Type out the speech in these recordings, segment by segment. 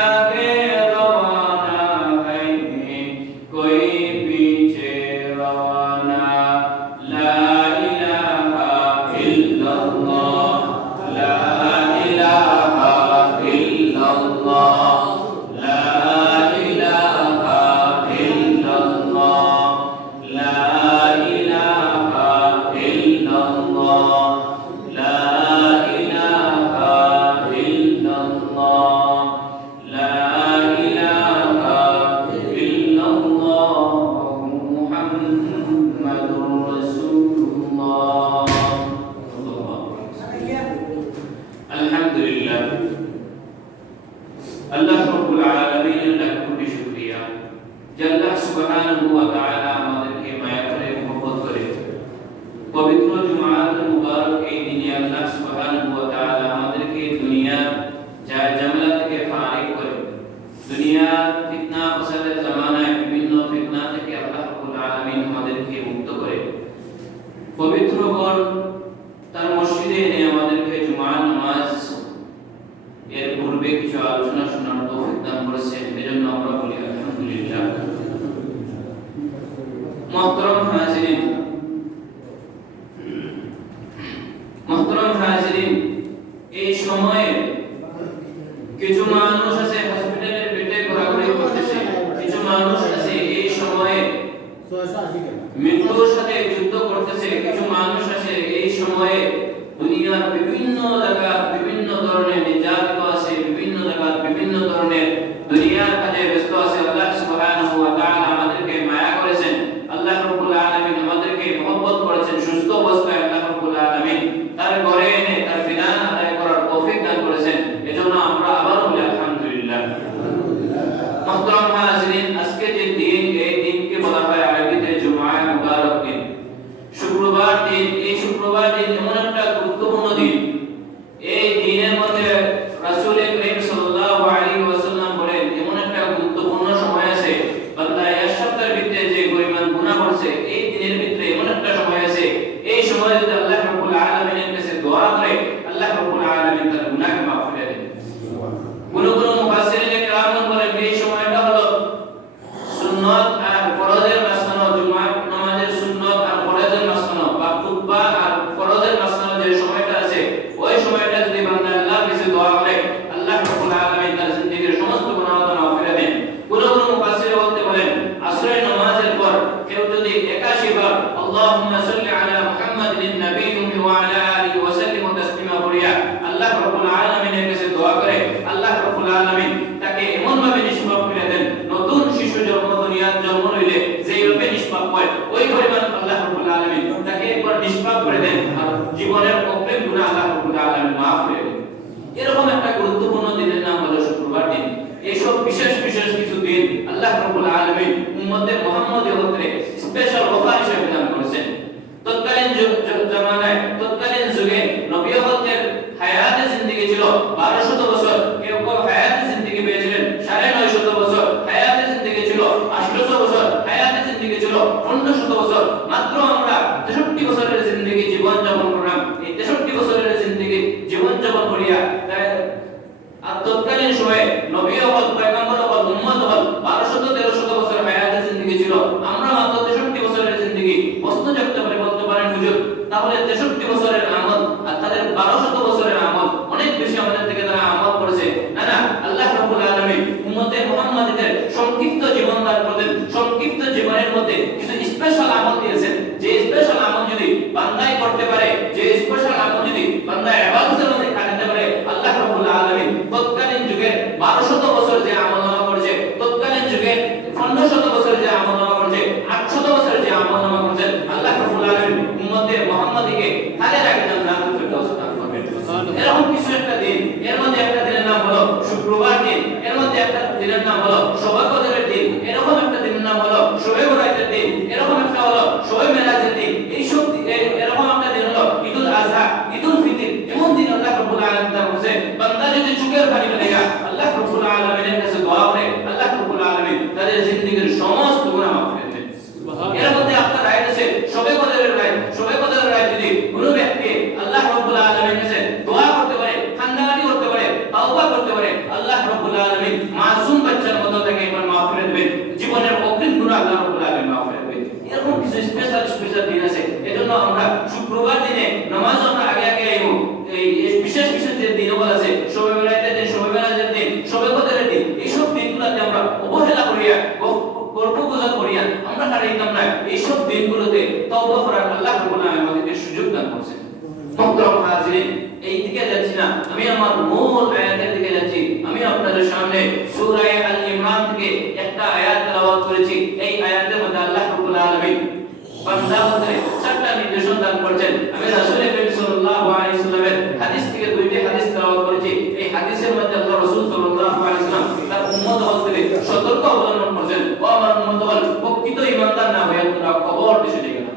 आगे रवाना है कोई पीछे रवाना ला इलाहा इल्लल्लाह ला इलाहा इल्लल्लाह ला इलाहा इल्लल्लाह ला इलाहा इल्लल्लाह ला इलाहा इल्लल्लाह ला इलाहा इल्लल्लाह मुहम्मदुर रसूलुल्लाह। अल्हम्दुलिल्लाह আল্লাহ রাব্বুল আলামিনের লাখ কোটি শুকরিয়া যে আল্লাহ সুবহানাহু ওয়া তাআলা আমাদেরকে মায়া করে মহব্বত করে পবিত্র জুমাতুল মুবারক এই দিনে আল্লাহ সুবহানাহু ওয়া তাআলা আমাদেরকে দুনিয়ার ঝামেলা থেকে ফারিগ করে দুনিয়ার ফিতনা ফাসাদের জামানায় বিভিন্ন ফিতনা থেকে আল্লাহ রাব্বুল আলামিন আমাদেরকে মুক্ত করে পবিত্র ঘর তার মসজিদে এনে আমাদেরকে জুমার নামাজ এর পূর্বে কিছু আলোচনা শোনার তৌফিক দান করেছেন, এজন্য আমরা বলি আলহামদুলিল্লাহ। মুহতারাম হাজিরিন, এই সময়ে কিছু মানুষ আছে হসপিটালের বেডে ঘোরাঘুরি করতেছে, কিছু মানুষ আছে এই সময়ে মৃত্যুর সাথে যুদ্ধ করতেছে, কিছু মানুষ আছে এই সময়ে দুনিয়ার বিভিন্ন জায়গা বিভিন্ন ধরনের নির্যাতিত আছে, বিভিন্ন জায়গা বিভিন্ন ধরনের দুনিয়ার কাজে ব্যস্ত আছে। আল্লাহ সুবহানাহু ওয়া তাআলা আমাদেরকে মায়া করেছেন, আল্লাহ রাব্বুল আলামিন আমাদেরকে মহব্বত করেছেন, সুস্থ অবস্থায় আল্লাহ রাব্বুল আলামিন তার ঘরে এনে তার বিধান আদায় করার তৌফিক দান করেছেন, এজন্য আমরা আবার বলি আলহামদুলিল্লাহ। মুহতারাম হাজিরিন, আজকে যে দিন, এই দিনকে বলা হয় আরবিতে জুমায়ে মুবারক দিন, শুক্রবার দিন। এই শুক্রবার দিন এমন একটা গুরুত্বপূর্ণ দিন, এই দিনের মধ্যে রাসূল করিম সাল্লাল্লাহু আলাইহি ওয়াসাল্লাম বলেন এমন একটা গুরুত্বপূর্ণ সময় আছে, বান্দা এক সপ্তাহের ভিতরে যে পরিমাণ গুনাহ করছে এই দিনের ভিতরে এমন একটা সময় আছে, এই সময় যদি আল্লাহ রাব্বুল আলামিনের কাছে দোয়া করে আল্লাহ রাব্বুল আলামিন তার গুনাহকে মাফ করে দেন। কোন মুফাসসিরিনে কেরাম বলেন এই সময়টা হলো সুন্নাত আর ফরজের মাঝখানে, জুমা নামাজের সুন্নাত আর ফরজের মাঝখানে বা খুতবা আর ফরজের মাঝখানে যে সময়টা আছে, ওই সময়টা যদি বান্দা আল্লাহর কাছে দোয়া করে আল্লাহ রাব্বুল আলামিন তার জিন্দেগীর সমস্ত গুনাহ মাফ করে দেন। কোন মুফাসসির বলতে বলেন আসরের নামাজের পর কেউ যদি 81 বার আল্লাহুম্মা সাল্লি আলা মুহাম্মাদিন নবিয়্যি ওয়া আলা আলিহি ওয়া সাল্লিম তাসলিমা পড়িয়া আল্লাহ রাব্বুল আলামিনের কাছে দোয়া করে আল্লাহ রাব্বুল আলামিন তাকে এমন ভাবে নিষ্পাপ করে দেন, নতুন শিশু দুনিয়ার জন্ম নিলে যেই রূপে নিষ্পাপ হয় ওই পরিমাণ আল্লাহ রাব্বুল আলামিন তাকে একবার নিষ্পাপ করে দেন আর জীবনের অগ্রিম গুনাহ আল্লাহ রাব্বুল আলামিন maaf করে দেন। এরকম একটা গুরুত্বপূর্ণ দিনের নাম হলো শুক্রবার দিন। এইসব বিশেষ বিশেষ কিছু দিন আল্লাহ রাব্বুল আলামিন উম্মতে মুহাম্মদের উপরে স্পেশাল অফার হিসেবে দান করেছেন। তৎকালীন জামানায়, তৎকালীন যুগে নবীয়তের হায়াতে জিন্দেগি ছিল 1200 বছর, কেউ কেউ হায়াতে জিন্দেগি পেয়েছিলেন 950 বছর, হায়াতে জিন্দেগি ছিল 800 বছর, হায়াতে জিন্দেগি ছিল 1500 বছর। মাত্র আমরা 63 বছরের জিন্দেগি জীবন যাপন করলাম। এই 63 বছরের জিন্দেগি জীবন যাপন করিয়া আর তৎকালীন সময়ে নবী হল, পয়গম্বর হল, উম্মত হল 1200-1300 বছর হায়াতে জিন্দেগি ছিল, আমরা মাত্র 63 বছরের জিন্দেগি। প্রশ্ন জাগতে পারে, বলতে পারেন হুজুর তাহলে 63 বছরের আমল আর তাদের 1200 বছরের আমল অনেক বেশি আমাদের থেকে তারা আমল করেছে। না না, আল্লাহ রাব্বুল আলামিন উম্মতে মুহাম্মাদীদের সংক্ষিপ্ত জীবন দান করলেন, সংক্ষিপ্ত জীবনের মধ্যে কিছু স্পেশাল আমল দিয়েছেন, যে স্পেশাল আমল যদি বান্দাই করতে পারে, যে স্পেশাল আমল যদি বান্দা ইবাদতের মধ্যে কাটাতে পারে, আল্লাহ রাব্বুল আলামিন তৎকালীন যুগে 1200 বছর যে আমলনামা করেছে, তৎকালীন যুগে 1500 বছর যে আমলনামা করেছে, 800 বছর যে আমলনামা করেছে, আল্লাহ রাব্বুল আলামিন উম্মতে মুহাম্মাদীকে তাদের আগে জান্নাতুল ফিরদাউস দান করবেন। এরকম কিছু একটা দিন, এর মধ্যে একটা দিনের নাম হলো শুক্রবার দিন, এর মধ্যে একটা দিনের নাম হলো শবে কদরের দিন, এরকম একটা দিনের নাম হলো শবে বরাতের দিন, এরকম একটা হলো শবে মেরাজের দিন, এইসব এরকম একটা দিন হলো ঈদুল আযহা, ঈদুল ফিতর। এমন দিন আল্লাহ রাব্বুল আলামিন দান করেছে, বান্দা যদি চোখের পানি ফেলেগা আল্লাহ রাব্বুল আলামিনের কাছে দোয়া করে আল্লাহ রাব্বুল আলামিন তাদের জিন্দেগীর সমস্ত গুনাহ মাফ করে দেন। এর মধ্যে আপনার রায় আছে শবে কদরের রায়। শবে কদরের রায় যদি কোনো ব্যক্তি আল্লাহ রাব্বুল আলামিনের কাছে দোয়া করতে পারে, কান্নাকাটি করতে পারে, তাওবা করতে পারে, আল্লাহ রাব্বুল আলামিন এইসব দিনগুলোতে আমরা অবহেলা করিয়া গর্বগুজব করিয়া আমরা হারাইতাম না। এইসব দিনগুলোতে তওবা করার আল্লাহ রাব্বুল আলামিন আমাদেরকে সুযোগ দান করেছেন। মুহতারাম হাজিরিন, এই দিকে যাচ্ছি না, আমি আমার মূল আয়াতের দিকে যাচ্ছি। আমি আপনাদের সামনে সূরা আল ইমরান থেকে একটা আয়াত তেলাওয়াত করেছি। এই আয়াতের মধ্যে আল্লাহ রাব্বুল আলামিন বান্দাদের চারটা নির্দেশনা দান করেছেন। আমি রাসূল করিম সাল্লাল্লাহু আলাইহি ওয়াসাল্লামের হাদিস থেকে দুইটি হাদিস তেলাওয়াত করেছি। এই হাদিসের মধ্যে আল্লাহ রাসূল সাল্লাল্লাহু আলাইহি ওয়াসাল্লাম তার উম্মত হতে সতর্ক অবলম্বন করেছেন, ও আমার উম্মতগণ, প্রকৃত ঈমানদার না হয়ে তোমরা কবর দেশে যেও না।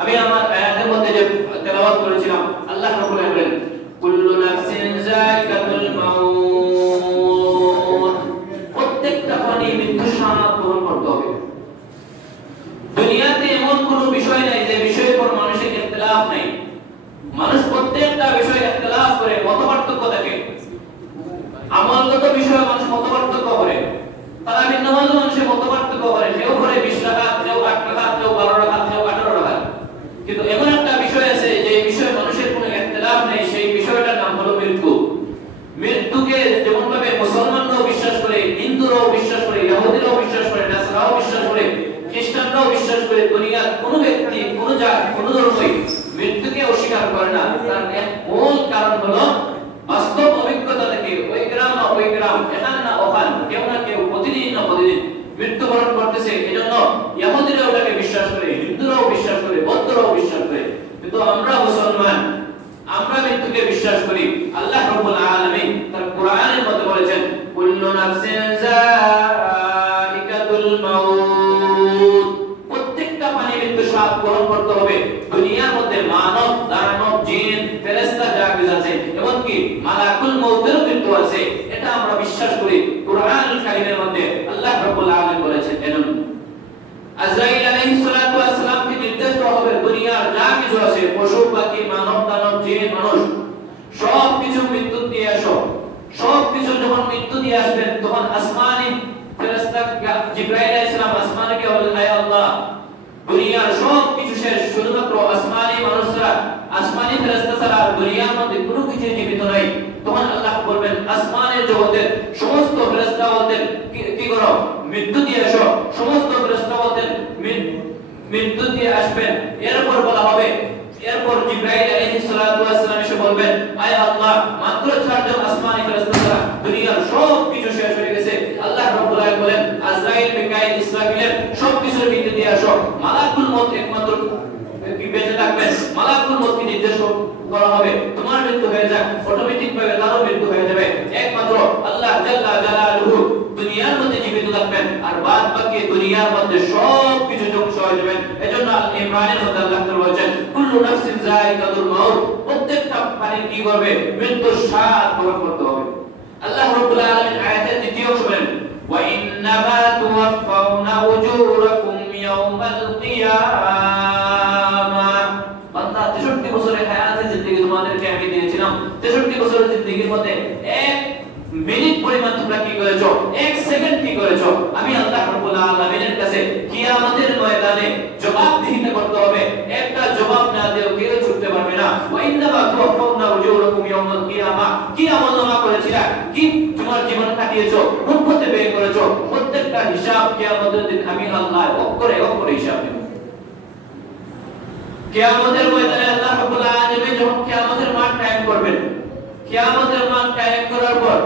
আমি আমার আয়াতের মধ্যে যে তেলাওয়াত করেছিলাম, আল্লাহ রাব্বুল আলামিন বলেন, কুল্লু নাফসিন যায়িকাতুল মাউত, প্রত্যেকটা প্রাণী মৃত্যুর স্বাদ গ্রহণ করতে হবে। দুনিয়াতে এমন কোন বিষয় নাই যে বিষয়ের উপর মানুষের ইখতিলাফ নাই। মানুষ প্রত্যেকটা বিষয়ে ইখতিলাফ করে, মতপার্থক্য থাকে। আমলগত বিষয়ে মানুষ মতপার্থক্য করে, তারা ভিন্ন ভিন্ন মানুষের মতপার্থক্য করে। কেউ করে 20 রাকাত, কেউ 8 রাকাত, কেউ 12 রাকাত, কেউ 18 রাকাত। কিন্তু এমন একটা বিষয় আছে যে বিষয়ে মানুষের কোনো ইখতিলাফ নেই, সেই বিষয়টার নাম হলো মৃত্যু। মৃত্যুকে যেমন ভাবে মুসলমানরাও বিশ্বাস করে, হিন্দুরাও বিশ্বাস করে, ইহুদিরাও বিশ্বাস করে, নাসারাও বিশ্বাস করে, খ্রিস্টানরাও বিশ্বাস করে, দুনিয়ার কোনো ব্যক্তি, কোনো জাত, কোনো ধর্মই মৃত্যুকে অস্বীকার করে না। তার এক মূল কারণ হলো বাস্তব অভিজ্ঞতা থেকে ওই গ্রাম না ওই গ্রাম, এখান না ওখান, কেউ না কেউ প্রতিদিন না প্রতিদিন মৃত্যুবরণ করতেছে। এজন্য ইহুদিরাও ওটাকে বিশ্বাস করে, হিন্দুরাও বিশ্বাস করে, বৌদ্ধরাও বিশ্বাস করে। কিন্তু আমরা মুসলমান, আমরা মৃত্যুকে বিশ্বাস করি। আল্লাহ রাব্বুল আলামিন তার কোরআনের মধ্যে বলেছেন, কুল্লু নাফসিন যায়িকাতুল মাউত, প্রত্যেকটা প্রাণী মৃত্যুর স্বাদ গ্রহণ করতে হবে। দুনিয়ার মধ্যে মানব, দানব, জিন, ফেরেশতা যা কিছু আছে, এমনকি মালাকুল মউতেরও মৃত্যু আছে, এটা আমরা বিশ্বাস করি। কোরআনুল কারীমের মধ্যে আল্লাহ রাব্বুল আলামিন বলেছেন, এজন্য আজরাইল আলাইহিস সালাতু ওয়াস সালামকে নির্দেশ দেওয়া হবে, দুনিয়ার যা কিছু আছে, পশু পাখি, মানব, দানব, জিন, মানুষ, সব কিছু মৃত্যু দিয়ে আসো। সব কিছু যখন মৃত্যু দিয়ে আসবেন, তখন আসমানি ফেরেশতা জিবরাইল আলাইহিস সালাম আসমানকে বলেন, হে আল্লাহ, দুনিয়ার সব কিছু শেষ, শুধুমাত্র আসমানি মানুষরা, আসমানি ফেরেশতা ছাড়া দুনিয়ার মধ্যে কোনো কিছু জীবিত নাই। তখন আল্লাহ বলবেন, আসমানের জগতের সমস্ত ফেরেশতাদের কি করো, মৃত্যু দিয়ে আসো। সমস্ত ফেরেশতাদের মৃত্যু দিয়ে আসবেন। এরপর বলা হবে, এরপর জিবরাইল আলাইহিস সালাতু ওয়াস সালাম এসে বলবেন, আয় আল্লাহ, মাত্র 4 জন আসমানি ফেরেশতা ছাড়া দুনিয়ার সব কিছু শেষ হয়ে গেছে। আল্লাহ রাব্বুল আলামিন বলেন, আজরাইল, মিকাইল, ইসরাফিলের সব কিছু মৃত্যু দিয়ে আসো। মালাকুল মউত একমাত্র কি বেঁচে থাকবেন, মালাকুল মউতকে নির্দেশ করা হবে, তোমার মৃত্যু হয়ে যাক, অটোমেটিক ভাবে তারও মৃত্যু হয়ে যাবে। একমাত্র আল্লাহ জাল্লা জালালুহু দুনিয়ার মধ্যে জীবিত থাকবেন, আর বাদ বাকি দুনিয়ার মধ্যে সব কিছু ধ্বংস হয়ে যাবে। এজন্য আল ইমরানের মধ্যে আল্লাহ তাআলা বলেছেন, কুল্লু নাফসিন যায়িকাতুল মাউত, প্রত্যেকটা প্রাণী কি করবে, মৃত্যুর স্বাদ গ্রহণ করতে হবে। আল্লাহ রাব্বুল আলামিন আয়াতের দ্বিতীয় অংশ বলেন, ওয়া ইন্নামা তুওয়াফাউনা উজুরাকুম ইয়াওমাল কিয়ামাহ, বান্দা 63 বছরের হায়াতের জিন্দেগি তোমাদেরকে আমি দিয়েছিলাম। 63 বছরের জিন্দেগির মধ্যে এক মিনিট পরিমাণ তোমরা কি করেছো, এক সেকেন্ড কি করেছো, আমি আল্লাহ রাব্বুল আলামিনের কাছে কিয়ামতের ময়দানে জবাবদিহিতা করতে হবে। একটা জবাব না দিও কেউ ছুটতে পারবে না। ওয়া ইন্নামা তুওয়াফাউনা উজুরাকুম ইয়াওমাল কিয়ামাহ, কি আমলনামা করেছিলা, কি তোমার জীবন কাটিয়েছো, কোন পথে ব্যয় করেছো, প্রত্যেকটা হিসাব কিয়ামতের দিন আমি আল্লাহ অক্ষরে অক্ষরে হিসাব দেব। কিয়ামতের ময়দানে আল্লাহ রাব্বুল আলামিন যখন কিয়ামতের মাঠ কায়েম করবেন, কিয়ামতের মাঠ কায়েম করার পর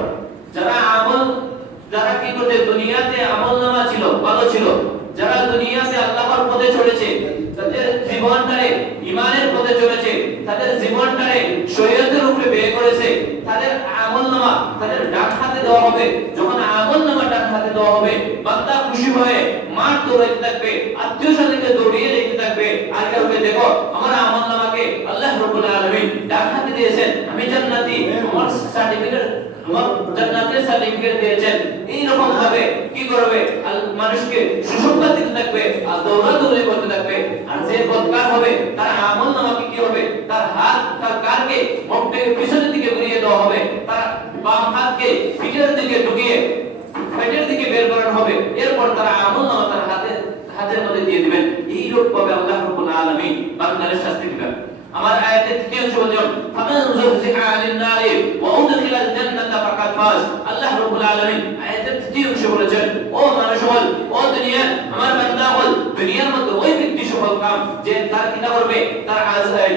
যারা কি করতে দুনিয়াতে আমলনামা ছিল, ভালো ছিল, যারা দুনিয়াতে আল্লাহর পথে চলেছে, তাদের জীবনটারে ঈমানের পথে চলেছে, তাদের জীবনটারে শরীয়তের উপরে ব্যয় করেছে, তাদের আমলনামা তাদের ডান হাতে দেওয়া হবে। যখন আমলনামা ডান হাতে দেওয়া হবে, বান্দা খুশি হয়ে মাঠ দৌড়াইতে থাকবে, আত্মীয়স্বজনকে দৌড়িয়ে দেখতে থাকবে, আর কাউকে দেখো আমার আমলনামাকে আল্লাহ রাব্বুল আলামিন ডান হাতে দিয়েছেন, আমি জান্নাতি, আমার সার্টিফিকেট, আমার জান্নাতের সার্টিফিকেট দিয়েছেন। এই রকম ভাবে কি করবে, মানুষকে সুসংবাদ দিতে থাকবে, আর দৌড়াদৌড়ি করতে থাকবে। আর যে বদকার হবে, তার আমলনামাকে কি হবে, তার হাত, তার কারকে মুখটাকে পিছনের দিকে ঘুরিয়ে দেওয়া হবে, তার বাম হাতকে পিঠের দিকে ঢুকিয়ে পেটের দিকে বের করানো হবে। এরপর তার আমলনামা তার হাতের মধ্যে দিয়ে দিবেন। এই রূপ পাবে আল্লাহ রাব্বুল আলামিন বান্দার শাস্তি দিবেন। আমার আয়াতের তৃতীয় অংশ বলেন, ফামান যুযিহা আনিন নারি ওয়া উদখিলাল জান্নাতা ফাকাদ ফাজ। আল্লাহ রাব্বুল আলামিন আয়াতের দুনিয়ার মধ্যে ওই ব্যক্তি সফল কাম যে তার কিনা করবে, তার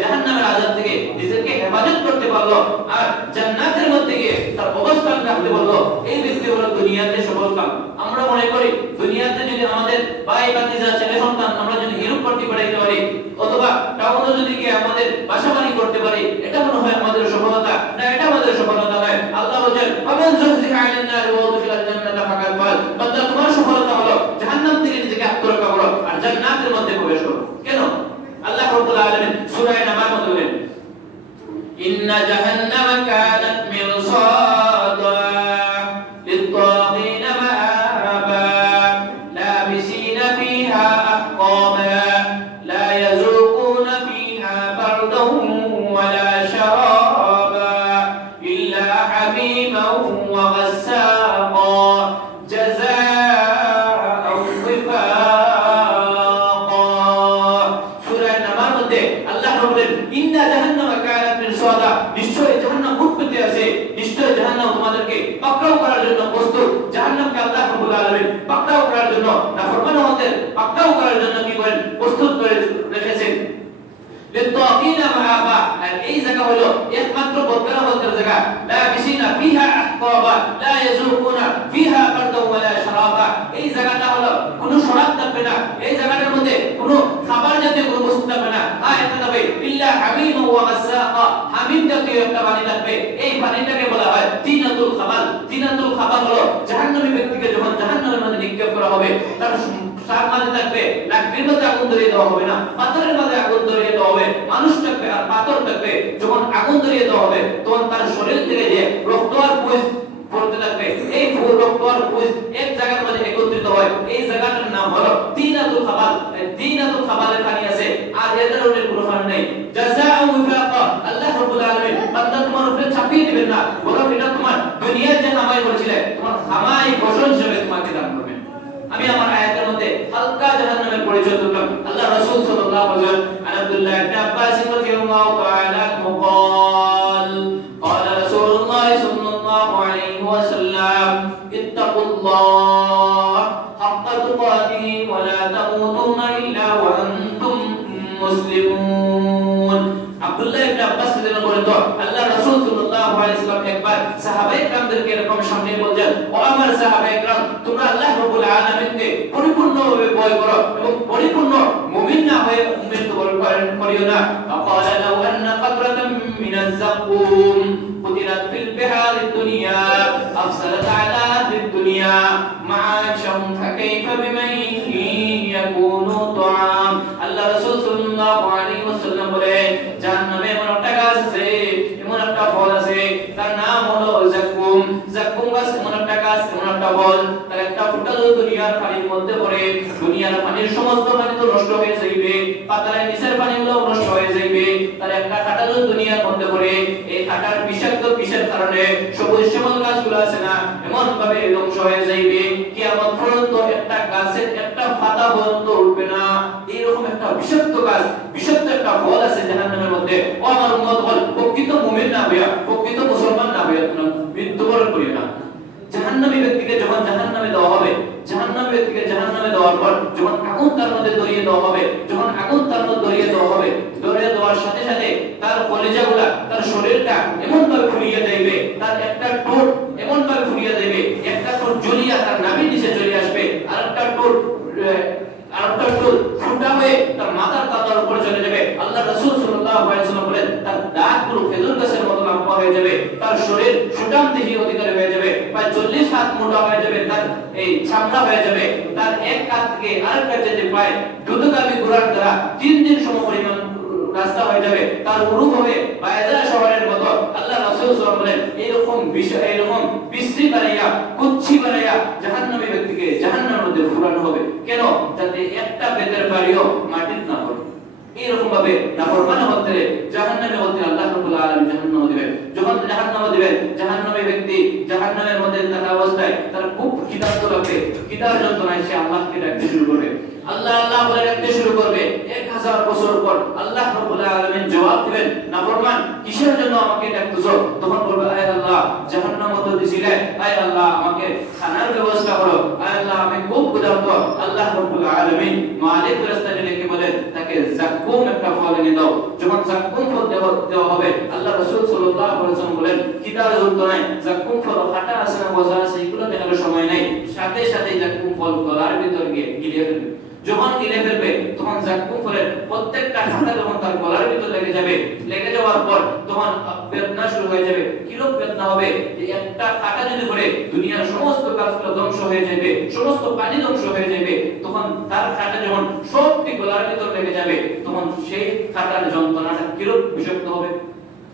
জাহান্নামের আযাব থেকে নিজেকে হেফাজত করতে পারলো আর জান্নাতের মধ্যে গিয়ে তার অবস্থান রাখতে পারলো, এই ব্যক্তি হলো দুনিয়াতে সফল কাম। আমরা মনে করি দুনিয়াতে যদি আমাদের ভাই ভাতিজা ছেলে সন্তান আমরা যদি এরূপ করতে পারি অথবা টাউনে যদি গিয়ে আমাদের বাসা বাড়ি করতে পারি, এটা মনে হয় আমাদের সফলতা। না, এটা আমাদের সফলতা নয়। আল্লাহ বলেন ফামান যুহজিহা আনিন নার ওয়া উদখিলাল জান্নাতা ফাকাদ ফাজ। বান্দা তোমার সফলতা হলো জাহান্নাম থেকে নিজেকে আত্মরক্ষা করো আর জান্নাতের মধ্যে প্রবেশ করো। কেন? আল্লাহ রাব্বুল আলামিন সূরা নামার মধ্যে বলেন ইন্না জাহান্নামা কানাত মিরসাদা লিত-তাগিনা মাআবা লাবিসিনা ফিহা আহকাবা লা ইয়াযুকুনা ফিহা বারদান ওয়ালা শারাবা ইল্লা হামীমান ওয়া গাসসাকা জাযাআন ওয়িফাকা। সূরা নামার মধ্যে আল্লাহ বলেন ইন্না জাহান্নামা কানাত মিরসাদা, নিশ্চয় জাহান্নাম উৎপত্তি আছে, নিশ্চয় জাহান্নাম তোমাদেরকে পাকড়াও করার জন্য প্রস্তুত। জাহান্নামকে আল্লাহ রাব্বুল আলামিন পাকড়াও করার জন্য, নাফরমানদের পাকড়াও করার জন্য কি করেন? প্রস্তুত করে রেখেছেন। লিত-তাগিনা মাআবা, আর এই জায়গা হলো একমাত্র বদকারদের জায়গা। লাবিসিনা ফিহা আহকাবা লা ইয়াযুকুনা ফিহা বারদান ওয়ালা শারাবা, এই জায়গাটা হলো কোনো শরাব থাকবে না, এই জায়গাটার মধ্যে কোনো খাবার জাতীয় কোনো বস্তু থাকবে না। এটা তবে ইল্লা হামীমান ওয়া গাসসাকা, হামিম জাতীয় একটা পানি থাকবে। এই পানিটাকে বলা হয় তিনাতুল খাবাল। তিনাতুল খাবাল হলো জাহান্নামী ব্যক্তিকে যখন জাহান্নামের মধ্যে নিক্ষেপ করা হবে, তার সার মাঝে থাকবে, লাকড়ির মধ্যে আগুন ধরিয়ে দেওয়া হবে না, পাথরের মধ্যে আগুন ধরিয়ে দেওয়া হবে, মানুষ থাকবে আর পাথর থাকবে। যখন আগুন ধরিয়ে দেওয়া হবে তখন তার শরীর থেকে যে রক্ত আর পুঁজ পড়তে থাকবে, এই রক্ত আর পুঁজ এক জায়গার মধ্যে একত্রিত হয়, এই জায়গাটার নাম হলো তিনাতুল খাবাল। তিনাতুল খাবালের পানি আছে আর এদের উপরে কোনো পানি নেই। জাযাআন ওয়িফাকা, আল্লাহ রাব্বুল আলামিন বান্দা তোমার উপরে চাপিয়ে দিবেন না, বরং এটা তোমার দুনিয়ার যে কামাই করেছিলে তোমার কামাই ফসল হিসেবে তোমাকে দান করবেন। আমি আমার আয়াতের মধ্যে হালকা জাহান্নামের পরিচয় দিলাম। আল্লাহ রাসূল সাল্লাল্লাহু আলাইহি ওয়াসাল্লাম আন আব্দুল্লাহ ইবনে আব্বাস রাদিয়াল্লাহু তাআলা আনহু قال قال رسول الله صلى الله عليه وسلم اتقوا الله حق تقاته ولا تموتن إلا وأنتم مسلمون। আব্দুল্লাহ ইবনে আব্বাস রাদিয়াল্লাহু বলেন তো আল্লাহ রাসূল সাল্লাল্লাহু আলাইহি ওয়াসাল্লাম একবার সাহাবায়ে কেরামদেরকে এরকম সামনে বলছেন, ও আমার সাহাবায়ে কেরাম, তোমরা আল্লাহ রাব্বুল আলামিনকে পরিপূর্ণভাবে ভয় করো এবং পরিপূর্ণ মুমিন না হয়ে মুমিন তো করিও না। ফাকালা লাউ আন্না কাতরাতাম মিনাজ যাকুম কুতিরাত ফিল বিহারিদ দুনিয়া আফসালাত আলা আহলিদ দুনিয়া মাআশাহুম ফাকাইফা বিমান ইয়াকুনু তুআম। আল্লাহ রাসূল সাল্লাল্লাহু আলাইহি ওয়াসাল্লাম বলেন জাহান্নামে এমন একটা গাছ আছে, এমন একটা ফল আছে, তার নাম হলো যাকুম। যাকুম গাছ এমন একটা গাছ, এমন একটা ফল, তার একটা ফোঁটা যদি দুনিয়ার পানির মধ্যে পড়ে, দুনিয়ার পানির সমস্ত পানি তো নষ্ট হয়ে যাইবে, পাতালের নিচের পানিগুলো নষ্ট হয়ে যাইবে। তার একটা কাঁটা যদি দুনিয়ার মধ্যে পড়ে, এই কাঁটার বিষাক্ত বিষের কারণে সবুজ শ্যামল গাছগুলো আছে না, এমন ভাবে ধ্বংস হয়ে যাইবে, কিয়ামত পর্যন্ত একটা গাছের একটা পাতা পর্যন্ত উঠবে না। এইরকম একটা বিষাক্ত গাছ, বিষাক্ত একটা ফল আছে জাহান্নামের মধ্যে। ও আমার উম্মত হল, প্রকৃত মুমিন না হইয়া, প্রকৃত মুসলমান না হইয়া তোমরা মৃত্যুবরণ করিও না। জাহান্নামী ব্যক্তিকে যখন জাহান্নামে দেওয়া হবে, জাহান্নামী ব্যক্তিকে জাহান্নামে দেওয়ার পর যখন আগুন তার মধ্যে ধরিয়ে দেওয়া হবে, যখন আগুন তার মধ্যে ধরিয়ে দেওয়া হবে, ধরিয়ে দেওয়ার সাথে সাথে তার কলিজাগুলা, তার শরীরটা এমন ভাবে ফুলিয়ে যাইবে, তার একটা ঠোঁট এমন ভাবে ফুলিয়ে যাইবে, একটা ঠোঁট জ্বলিয়া তার নাভির নিচে চলে আসবে, আরেকটা ঠোঁট ফুটা হয়ে তার মাথার তাতার উপরে চলে যাবে। আল্লাহ রাসূল সাল্লাল্লাহু আলাইহি ওয়াসাল্লাম বলেন তার দাঁতগুলো খেজুর গাছের মতো লম্বা হয়ে যাবে, তার শরীর সুঠাম দেহী অধিকারী হয়ে যাবে, প্রায় 40 হাত মোটা হয়ে যাবে, তার এই চামড়া হয়ে যাবে, তার এক হাত থেকে আরেক হাতে যেতে প্রায় দ্রুতগামী ঘোড়ার দ্বারা 3 দিন সমপরিমাণ রাস্তা হয়ে যাবে, তার উরু হবে বায়দা শহরের মতো। আল্লাহ রাসূল সাল্লাল্লাহু আলাইহি ওয়াসাল্লাম বলেন এরকম বিষয়, এরকম বিশ্রী বানাইয়া, কুচ্ছি বানাইয়া জাহান্নামী ব্যক্তিকে জাহান্নামের মধ্যে ফুরানো হবে। কেন? যাতে একটা বেতের বাড়িও মাটিতে না পড়ে। এরকম ভাবে নাফরমানি হতে জাহান্নামে হতে আল্লাহ রাব্বুল আলামিন জাহান্নামে দিবেন। যখন জাহান্নামে দিবেন, জাহান্নামী ব্যক্তি জাহান্নামের মধ্যে থাকা অবস্থায় তার খুব ক্ষিধার্ত লাগবে, ক্ষিধার যন্ত্রণায় সে আল্লাহকে ডাকতে শুরু করবে, আল্লাহ আল্লাহ বলে ডাকতে শুরু করবে। 1000 বছর পর আল্লাহ রাব্বুল আলামিন জবাব দিবেন, নাফরমান কিসের জন্য আমাকে ডাকতেছো? তখন বলবে, আয় আল্লাহ জাহান্নাম হতে দিছিলে, আয় আল্লাহ আমাকে খানার ব্যবস্থা করো, আয় আল্লাহ আমি খুব ক্ষুধার্ত। আল্লাহ রাব্বুল আলামিন মালিক ফেরেশতাকে ডেকে বলেন তাকে যাক্কুম একটা ফল এনে দাও। যখন যাক্কুম ফল দেওয়া হবে আল্লাহ রাসূল সাল্লাল্লাহু আলাইহি ওয়াসাল্লাম বলেন কিতা জরুরত নাই, যাক্কুম ফল কাটা আছে না বোঝা আছে এগুলো দেখার সময় নাই, সাথে সাথে যাক্কুম ফল গলার ভিতর গিয়ে গিলে ফেলবে। যখন গিলে ফেলবে তখন যাক্কুম ফলের প্রত্যেকটা কাঁটা যখন তার গলার ভিতর লেগে যাবে, লেগে যাওয়ার পর তখন বেদনা শুরু হয়ে যাবে। কিরকম বেদনা হবে, যে একটা কাঁটা যদি পড়ে দুনিয়ার সমস্ত গাছগুলো ধ্বংস হয়ে যাবে, সমস্ত পানি ধ্বংস হয়ে যাবে। তখন তার কাঁটা যখন সবটি গলার ভিতর লেগে যাবে তখন সেই কাঁটার যন্ত্রণাটা কিরকম বিষাক্ত হবে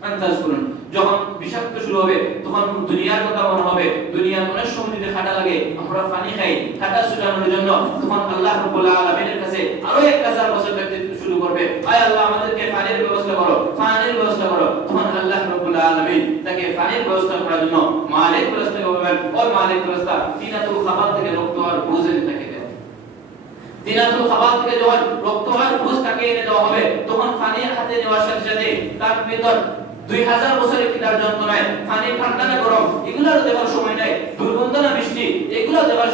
আন্দাজ করুন। যখন বিষাক্ত শুরু হবে তখন দুনিয়ার কথা মনে হবে। দুনিয়ার অনেক সময় যদি কাঁটা লাগে আমরা পানি খাই কাঁটা ছুটানোর জন্য, তখন আল্লাহ রাব্বুল আলামিনের কাছে আরো এক কাছার বছর ব্যক্তি শুরু করবে, আয় আল্লাহ আমাদেরকে পানির ব্যবস্থা করো, পানির ব্যবস্থা করো। তখন আল্লাহ রাব্বুল আলামিন তাকে পানির ব্যবস্থা করার জন্য মালিক ফেরেশতাকে বলবেন, ও মালিক ফেরেশতা তিনাতুল খাবার থেকে রক্ত আর বুঝে তাকে দাও। তিনাতুল খাবার থেকে যখন রক্ত আর বুঝ তাকে এনে দেওয়া হবে তখন পানি হাতে নেওয়ার সাথে সাথে তার ভিতর 2000 বছরের কিতার যন্ত্রণায় পানি ঠান্ডা না গরম এগুলো দেওয়ার সময় নাই, দুর্গন্ধ না মিষ্টি এগুলো দেওয়ার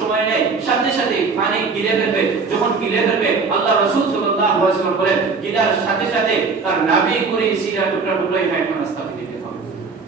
সময় নাই, সাথে সাথে পানি গিলে ফেলবে। যখন গিলে ফেলবে আল্লাহ রাসূল সাল্লাল্লাহু আলাইহি ওয়াসাল্লাম বলেন গিলার সাথে সাথে তার নাভি করে সিরা টুকরা টুকরাই ফাইটা রাস্তা হয়ে যেতে হবে।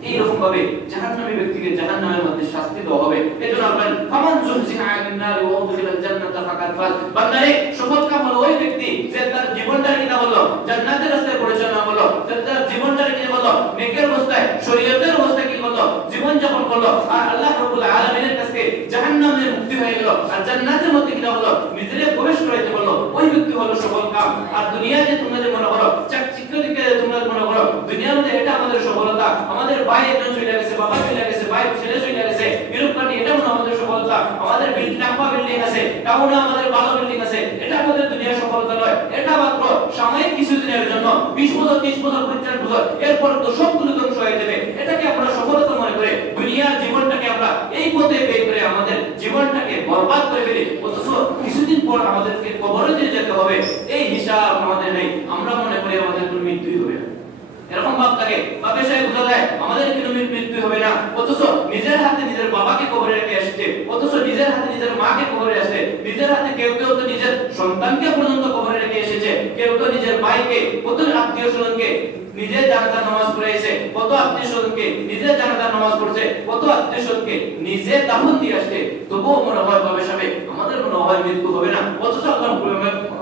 এই রকম ভাবে জাহান্নামী ব্যক্তিকে জাহান্নামের মধ্যে শাস্তি দেওয়া হবে। এজন্য আল্লাহ ফামান যুহজিহা আনিন নার ওয়া উদখিলাল জান্নাতা ফাকাদ ফাজ। বান্দারে সফল কাম হলো ওই ব্যক্তি যে তার জীবনটা কিনা হলো জান্নাতের রাস্তায় পরিচালনা হলো, তার জীবনটা কি হলো নেকের অবস্থায় শরীয়তের অবস্থায় কি হলো জীবন যাপন করলো, আর আল্লাহ রাব্বুল আলামিনের কাছে জাহান্নামের মুক্তি হয়ে গেল আর জান্নাতের মধ্যে কিনা হলো নিজেরে প্রবেশ করাইতে বললো, ওই ব্যক্তি হলো সফল কাম। আর দুনিয়াতে তোমরা যে মনে করো চাকচিক্য দিকে তোমরা মনে করো দুনিয়ার মধ্যে এটা আমাদের সফলতা, আমাদের ভাই একজন চলে গেছে, বাবা চলে গেছে, ভাই ছেলে চলে গেছে, এরকম কাটি এটা মনে আমাদের সফলতা, আমাদের বিল্ডিং আছে, টাউনে আমাদের ভালো বিল্ডিং আছে, এটা আমাদের দুনিয়ার সফলতা নয়। এটা মাত্র সাময়িক কিছুদিনের জন্য, 20 বছর 30 বছর 50 বছর, এরপর তো সবগুলো ধ্বংস হয়ে যাবে। এটাকে আমরা সফলতা মনে করে দুনিয়ার জীবনটাকে আমরা এই পথে বের করে আমাদের জীবনটাকে বরবাদ করে ফেলি। অথচ কিছুদিন পর আমাদেরকে কবরে যেতে হবে, এই হিসাব আমাদের নেই। আমরা মনে করি আমাদের কোনো মৃত্যুই হবে না, এরকম ভাব থাকে, বাপের সাথে বোঝা যায় আমাদের কোনো মৃত্যু হবে না। অথচ নিজের হাতে নিজের বাবাকে কবরে রেখে আসছে, অথচ নিজের হাতে নিজের মাকে কবরে আসছে, নিজের হাতে কেউ কেউ তো নিজের সন্তানকে পর্যন্ত কবরে রেখে এসেছে, কেউ কেউ নিজের ভাইকে, কত আত্মীয় স্বজনকে নিজে জানাজার নামাজ পড়েছে, কত আত্মীয় স্বজনকে নিজে জানাজার নামাজ পড়ছে, কত আত্মীয় স্বজনকে নিজে দাফন দিয়ে আসছে। তবুও মনে হয় বাবা সাহেব আমাদের মনে হয় মৃত্যু হবে না। অথচ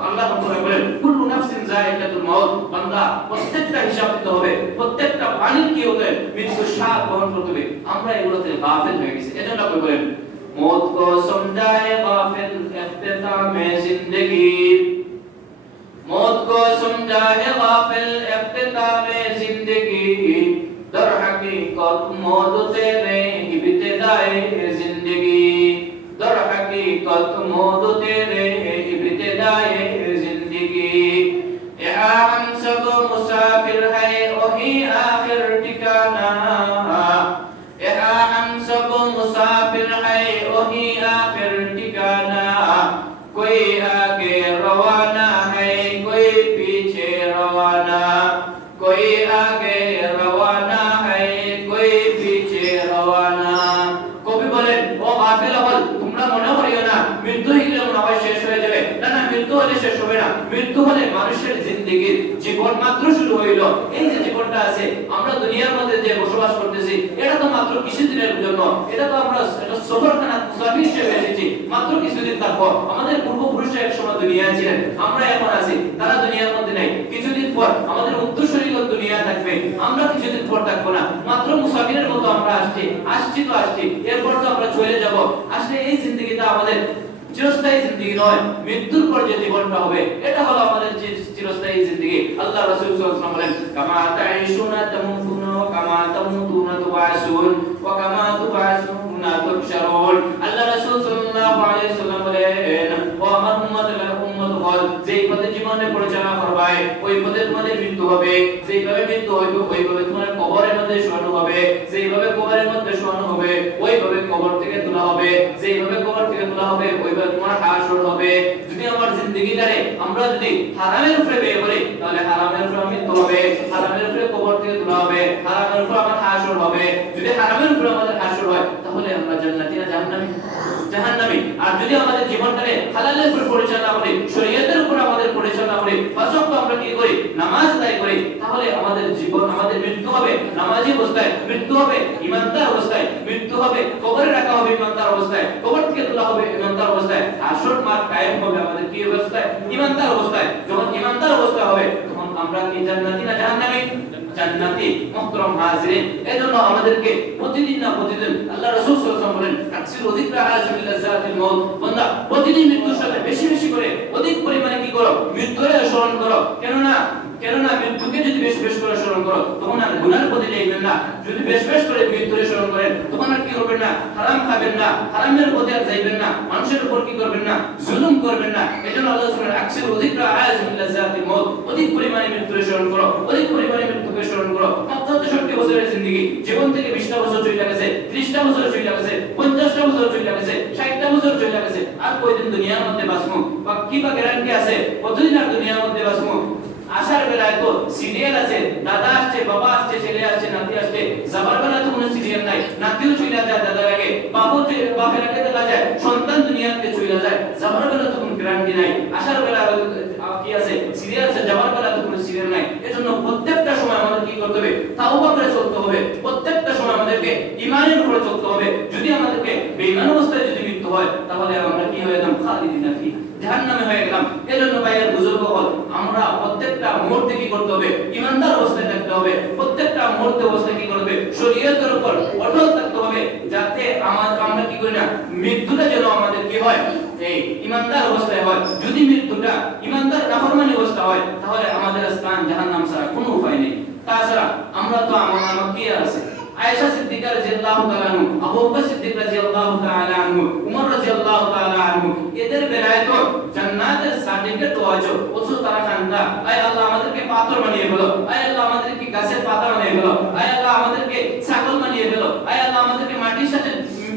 আল্লাহ বলেন কুল্লু নাফসিন যায়িকাতুল মাউত, বান্দা প্রত্যেকটা হিসাব দিতে হবে, প্রত্যেকটা প্রাণীর কি হবে মৃত্যুর স্বাদ গ্রহণ করতে হবে। আমরা এগুলোতে গাফিল হয়ে গেছি। এজন্য আপনি বলেন মौत को समझाए गाफिल इख्तितामे जिंदगी, मौत को समझाए गाफिल इख्तितामे जिंदगी, दर हकीकत मौत तेरे इब्तिदाए जिंदगी, दर हकीकत मौत तेरे इब्तिदाए जिंदगी, यहाँ हम सब मुसाफिर है वही आखिर ठिकाना, यहाँ हम सब मुसाफिर है वही आखिर ठिकाना, कोई आगे रवाना है कोई पीछे रवाना, कोई आगे रवाना है कोई पीछे रवाना। কবি বলেন ও গাফিল হল তোমরা মনে করিও না মৃত্যু হলে মনে হয় শেষ হয়ে যাবে, না না মৃত্যু হলে শেষ হবে না। মৃত্যু হলে মানুষের জিন্দেগির জীবন মাত্র শুরু হইল। এই যে জীবনটা আছে আমরা দুনিয়ার মধ্যে যে বসবাস করতেছি এটা তো মাত্র কিছুদিনের জন্য, এটা তো আমরা সফরখানা মুসাফির হিসেবে এসেছি, মাত্র কিছুদিন থাকবো। আমাদের পূর্বপুরুষরা এক সময় দুনিয়ায় ছিলেন, আমরা এখন আছি, তারা দুনিয়ার মধ্যে নেই। কিছুদিন পর আমাদের উত্তরসূরিগণ দুনিয়া থাকবে, আমরা কিছুদিন পর থাকবো না। মাত্র মুসাফিরের মতো আমরা আসছি তো আসছি, এরপর তো আমরা চলে যাব। আসলে এই জিন্দেগিটা আমাদের চিরস্থায়ী জিন্দেগি নয়, মৃত্যুর পর যে জীবনটা হবে এটা হলো আমাদের চিরস্থায়ী জিন্দেগি। আল্লাহ রাসূল সাল্লাল্লাহু আলাইহি ওয়াসাল্লাম বলেন কামা তাইশুনা তামুতুনা ওয়া কামা তামুতুনা তুবাসুন ওয়া কামা তুবাসুনা তুহশারুন। আল্লাহ রাসূল সাল্লাল্লাহু আলাইহি ওয়াসাল্লাম বলেন ও আমার উম্মত হল যেই পথে জীবনে পরিচালনা করবে ওই পথে তোমাদের মৃত্যু হবে, যেইভাবে মৃত্যু হইবে ওইভাবে তোমার কবরের মধ্যে শোয়ানো হবে, যেইভাবে কবরের মধ্যে শোয়ানো হবে ওইভাবে কবর থেকে তোলা হবে, যেইভাবে কবর থেকে তোলা হবে ওইভাবে তোমার হাসর হবে। যদি আমার জিন্দেগিটারে আমরা যদি হারামের উপরে বেয়ে পড়ি তাহলে হারামের উপরে মৃত্যু হবে, হারামের উপরে কবর থেকে তোলা হবে, হারামের উপরে আমার হাসর হবে। যদি হারামের উপরে আমাদের হাসর হয় তাহলে আমরা জান্নাতি না জাহান্নামী? জাহান্নামী। আর যদি আমাদের জীবনটারে হালালের অবস্থায় মৃত্যু হবে ঈমানদার অবস্থায়, মৃত্যু হবে কবরে রাখা হবে ঈমানদার অবস্থায়, কবর থেকে তোলা হবে ঈমানদার অবস্থায়, হাসর মাঠ কায়েম হবে আমাদের কি অবস্থায়? ঈমানদার অবস্থায়। যখন ঈমানদার অবস্থা হবে তখন আমরা কি জান্নাতি না জাহান্নামী? জান্নাতি। মুহতারাম হাজিরিন, এজন্য আমাদেরকে প্রতিদিন না প্রতিদিন আল্লাহ রাসূল সাল্লাল্লাহু আলাইহি ওয়াসাল্লাম বলেন তাকসিরু যিকরা আযমিল লাযাতিল মাউত, বান্দা প্রতিদিন মৃত্যুর সাথে বেশি বেশি করে অধিক পরিমাণে কি করো? মৃত্যুকে স্মরণ করো। কেননা মৃত্যুকে যদি বেশি বেশি করে স্মরণ করো তখন আর গুনাহের পথে যাইবেন না। যদি বেশি বেশি করে মৃত্যুকে স্মরণ করেন তখন আর কি করবেন না? হারাম খাবেন না, হারামের পথে আর যাইবেন না, মানুষের উপর কি করবেন না? জুলুম করবেন না। এজন্য আল্লাহ সুবহানাহু ওয়া তাআলা আকসিরু যিকরা আযমিল লাযাতিল মাউত, অধিক পরিমাণে মৃত্যুকে স্মরণ করো, অধিক পরিমাণে মৃত্যুকে স্মরণ করো। মাত্র 60 বছরের জিন্দেগি, জীবন থেকে 20টা বছর চলে গেছে, 30টা বছর চলে গেছে, 50টা বছর চলে গেছে, 60টা বছর চলে গেছে, আর কয়দিন দুনিয়ার মধ্যে বাঁচবো? বা কি বা গ্যারান্টি আছে কতদিন আর দুনিয়ার মধ্যে বাঁচবো? আসার বেলায় তো সিরিয়াল আছে, দাদা আসছে, বাবা আসছে, ছেলে আসছে, নাতি আসছে। যাবার বেলায় তো কোনো সিরিয়াল নাই, নাতিও চলে যায় দাদার আগে, বাপের আগে দেখা যায়, সন্তান দুনিয়াতে চলে যায়। যাবার বেলায় তো কোনো গ্যারান্টি নাই, আসার বেলায় কি আছে? সিরিয়াল আছে, যাবার বেলায় তো কোনো সিরিয়াল নাই। এজন্য প্রত্যেকটা সময় আমাদের কি করতে হবে? তাওবা করে চলতে হবে। প্রত্যেকটা সময় আমাদেরকে ঈমানের উপরে চলতে হবে। যদি আমাদেরকে বেঈমান অবস্থায় যদি মৃত্যু হয় তাহলে আমরা কি হয়ে গেলাম? খালিদিনা ফি, জাহান্নামে হয়ে গেলাম। এজন্য ভাইয়ের বুজুর্গ হল, আমরা প্রত্যেকটা মুহূর্তে কি করতে হবে? ঈমানদার অবস্থায় থাকতে হবে। প্রত্যেকটা মুহূর্তে অবস্থায় কি করতে হবে? শরীয়তের উপর অটল থাকতে হবে, যাতে আমরা কি করি না, মৃত্যুটা যেন আমাদের কি হয়? এই ঈমানদার অবস্থায় হয়। যদি মৃত্যুটা ঈমানদার নাফরমানি অবস্থা হয় তাহলে আমাদের স্থান জাহান্নাম ছাড়া কোনো উপায় নেই। তাছাড়া আমরা তো আমার কি আছে? আয়েশা সিদ্দিকা রাদিয়াল্লাহু তাআলা আনহু, আবু বকর সিদ্দিক রাদিয়াল্লাহু তাআলা আনহু, উমর রাদিয়াল্লাহু তাআলা আনহু, এদের বেলায় তো জান্নাতের সার্টিফিকেট তো আছে। ওসু তারা খান্দা, আয় আল্লাহ আমাদেরকে পাথর বানিয়ে ফেলো, আয় আল্লাহ আমাদেরকে গাছের পাতা বানিয়ে ফেলো, আয় আল্লাহ আমাদেরকে ছাগল বানিয়ে ফেলো, আয় আল্লাহ আমাদেরকে মাটির সাথে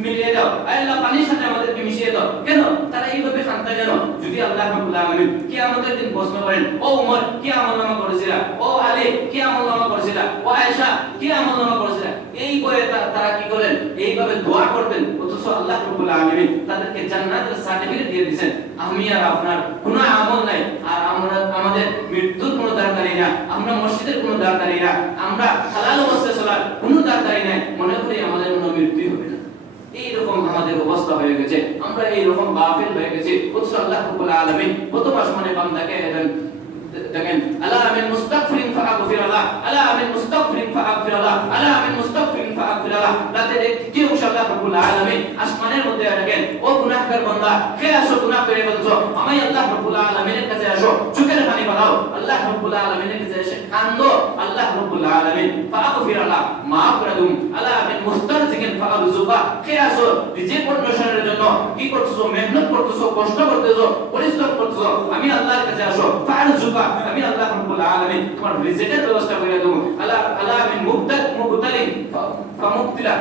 মিলিয়ে দাও, আয় আল্লাহ পানির সাথে আমাদেরকে মিশিয়ে দাও। কেন তারা এইভাবে খান্দা? কেন? যদি আল্লাহ রাব্বুল আলামিন কিয়ামতের দিন প্রশ্ন করেন, ও উমর কি আমলনামা করেছিলা, ও আলী কি আমলনামা করেছিলা, ও আয়েশা কি আমলনামা করেছিলা, এই বয়ে তারা কি করেন? এইভাবে দোয়া করতেন। অথচ আল্লাহ রাব্বুল আলামিন তাদেরকে জান্নাতের সার্টিফিকেট দিয়ে দিয়েছেন। আমি আর আপনার কোনো আমল নাই, আর আমরা আমাদের মৃত্যুর কোনো দরকারই না, আমরা মসজিদের কোনো দরকারই না, আমরা হালাল অবস্থায় চলার কোনো দরকারই নাই, মনে করি আমাদের কোনো মৃত্যু হবে না। এইরকম আমাদের অবস্থা হয়ে গেছে, আমরা এইরকম গাফিল হয়ে গেছি। অথচ আল্লাহ রাব্বুল আলামিন কত আসমানে বান্দাকে দেখেন, আলা মিন মুস্তাগফিরিন ফাগফিরাল্লাহ, আলা মিন মুস্তাগফিরিন ফাগফিরাল্লাহ, আলা মিন মুস্তাগফিরিন ফাগফিরাল্লাহ। রাতে দেখতে আল্লাহ রাব্বুল আলামিন আসমানের মধ্যে দেখেন, ও গুনাহগার বান্দা, কে আসো গুনাহ করে ফেলছো, আমি আল্লাহ রাব্বুল আলামিনের কাছে আসো, চোখের পানি বাড়াও, আল্লাহ রাব্বুল আলামিনের কাছে এসে কান্দো, আল্লাহ রাব্বুল আলামিন ফাগফিরাল্লাহ, মাফ করে দিন। আলা মিন মুস্তারজিকিন ফাগজুবা, কে আসো রিজিক অন্বেষণের জন্য কি করতেছো? মেহনত করতেছো, কষ্ট করতেছো, পরিশ্রম করতেছো, আমি আল্লাহর কাছে আসো, ফাগজুবা, আমি আল্লাহ রাব্বুল আলামিন তোমার রিজিকের ব্যবস্থা করে দেব। আলা মিন মুবতালিন ফামুবতিলা,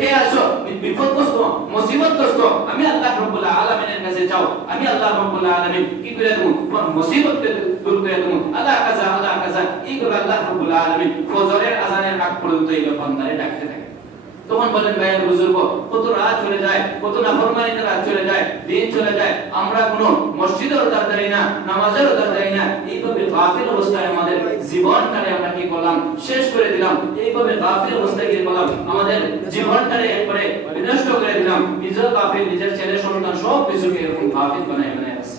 কে আসো বিপদগ্রস্ত, মুসিবতগ্রস্ত, আমি আল্লাহ রাব্বুল আলামিনের কাছে যাও, আমি আল্লাহ রাব্বুল আলামিন কি করে দেব? তোমার মুসিবতকে দূর করে দেব। আল্লাহ কাজা, আল্লাহ কাজা, এইগুলো আল্লাহ রাব্বুল আলামিন ফজরের আযানের আগ পর্যন্ত এই বান্দারে ডাকতে থাকে। তখন বলেন ভাইয়ের বুজুর্গ, কত রাত চলে যায়, কত নাফরমানিতে রাত চলে যায়, দিন চলে যায়, আমরা কোনো মসজিদেরও দরকারি না, নামাজেরও দরকারি না। এইভাবে গাফিল অবস্থায় আমাদের জীবনটারে আমরা কি করলাম? শেষ করে দিলাম। এইভাবে গাফিল অবস্থায় কি করলাম? আমাদের জীবনটারে একবারে বিনষ্ট করে দিলাম। নিজের গাফিল, নিজের ছেলে সন্তান সব কিছুকে এরকম গাফিল বানায় আছে।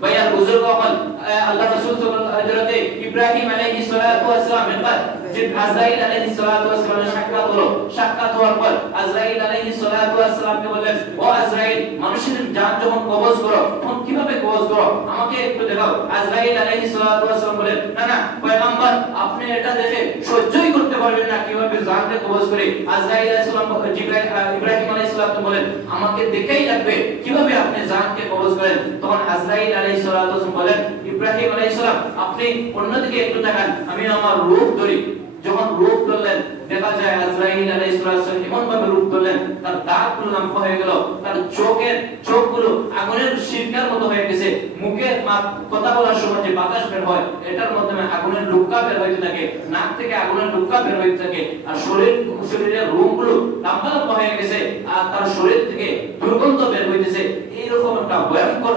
ভাইয়ার বুজুর্গ হল, আল্লাহ রাসূল সাল্লাল্লাহু আলাইহি ওয়াসাল্লাম ইব্রাহিম আলাইহিস সালাতু ওয়াস সালাম এর যে আজরাইল আলাইহিস সালাতু ওয়াস সালামের সাক্ষাৎ হলো, সাক্ষাৎ হওয়ার পর আজরাইল আলাইহিস সালাতু ওয়াস সালামকে বললেন, ও আজরাইল, মানুষের জান যখন কবজ করো তখন কিভাবে কবজ করো? আমাকে একটু দেখাও। আজরাইল আলাইহিস সালাতু ওয়াস সালাম বলেন, না না পয়গম্বর, আপনি এটা দেখে সহ্যই করতে পারবেন না কিভাবে জানকে কবজ করে। আজরাইল আলাইহিস সালাম ইব্রাহিম আলাইহিস সালাম বলেন, আমাকে দেখেই লাগবে কিভাবে আপনি জানকে কবজ করেন। তখন আজরাইল আলাইহিস সালাতু ওয়াস সালাম বলেন, ইব্রাহিম আলাইহিস সালাম, আপনি অন্যদিকে একটু তাকান, আমি আমার রূপ ধরি। যখন রূপ ধরলেন দেখা যায় আজরাইল আলাইহিস সালাম এমন ভাবে রূপ ধরলেন, তার দাঁতগুলো লম্বা হয়ে গেল, তার চোখগুলো আগুনের শিরকার মতো হয়ে গেছে, মুখে কথা বলার সময় যে বাতাস বের হয় এটার মাধ্যমে আগুনের লুক্কা বের হইতে থাকে, নাক থেকে আগুনের লুক্কা বের হইতে থাকে, আর শরীরের রোমগুলো লম্বা লম্বা হয়ে গেছে, আর তার শরীর থেকে দুর্গন্ধ বের হইতেছে। এইরকম একটা ভয়ঙ্কর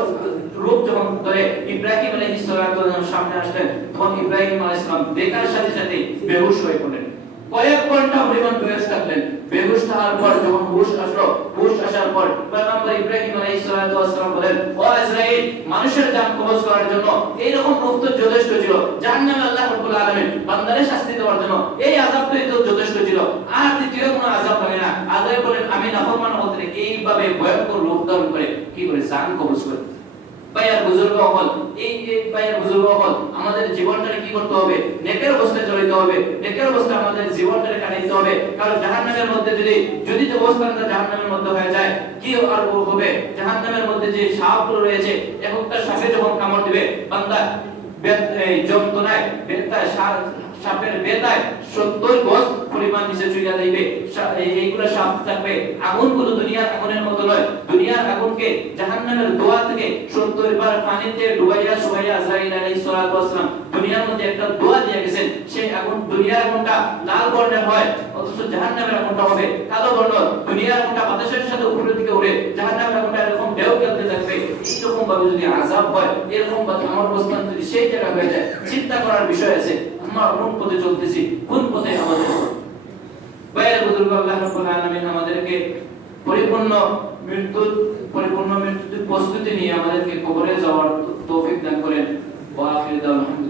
রূপ যখন ধরে ইব্রাহিম আলাইহিস সালাম সামনে আসলেন, তখন ইব্রাহিম আলাইহিস সালাম দেখার সাথে সাথে বেহুশ হয়ে পড়লেন। কয়েক ঘন্টা পরিমাণ বেহুশ থাকলেন। বেহুশ থাকার পর যখন হুশ আসলো, হুশ আসার পর পয়গম্বর ইব্রাহিম আলাইহিস সালাতু ওয়াস সালাম বলেন, ও ইসরাঈল, মানুষের জান কবজ করার জন্য এইরকম রূপ তো যথেষ্ট ছিল। জাহান্নামে আল্লাহ রাব্বুল আলামিন বান্দারে শাস্তি দেওয়ার জন্য এই আযাবটাই তো যথেষ্ট ছিল, আর দ্বিতীয় কোনো আযাব লাগে না। আল্লাহ বলেন, আমি নাফরমান হতে এইভাবে ভয়ঙ্কর রূপ ধারণ করে কি করে জান কবজ করে। ভাইয়ার বুজুর্গ হল, এই ভাইয়ার বুজুর্গ হল, আমাদের জীবনটাকে কি করতে হবে? নেকের অবস্থায় চলতে হবে, নেকের অবস্থায় আমাদের জীবনটাকে কাটাইতে হবে। কারণ জাহান্নামের মধ্যে যদি অবস্থানটা জাহান্নামের মধ্যে হয়ে যায়, কি আর হবে? জাহান্নামের মধ্যে যে সাপগুলো রয়েছে, একটা সাপে যখন কামড় দিবে, বান্দা যন্ত্রণায় বেতায় সাপের বেতায় 70 গজ পরিমাণ নিচে চুইলা যাইবে। এইগুলো সাপ থাকবে। আগুনগুলো দুনিয়ার আগুনের মতো নয়। দুনিয়ার আগুনকে জাহান্নামের দোয়া থেকে 70 বার পানিতে ডুবাইয়া সুবাইয়া আজরাইল আলাইহিস সালাতু ওয়াস সালাম দুনিয়ার মধ্যে একটা দোয়া দিয়ে গেছেন। সেই আগুন, দুনিয়ার আগুনটা লাল বর্ণের হয়, অথচ জাহান্নামের আগুনটা হবে কালো বর্ণ। দুনিয়ার আগুনটা বাতাসের সাথে উপরের দিকে উড়ে, জাহান্নামের আগুনটা এরকম ঢেউ খেলতে থাকবে। এইরকম ভাবে যদি আযাব হয়, এরকম ভাবে আমার অবস্থান যদি সেই জায়গা হয়ে যায়, চিন্তা করার বিষয় আছে। আমরা কোন পথে চলতেছি, কোন পথে আমাদের বাইরে বুজুর্গ আল্লাহ রাব্বুল আলামিন আমাদেরকে পরিপূর্ণ মৃত্যুর প্রস্তুতি নিয়ে আমাদেরকে কবরে যাওয়ার তৌফিক দান করেন। ওয়া আখিরু দাওয়ানা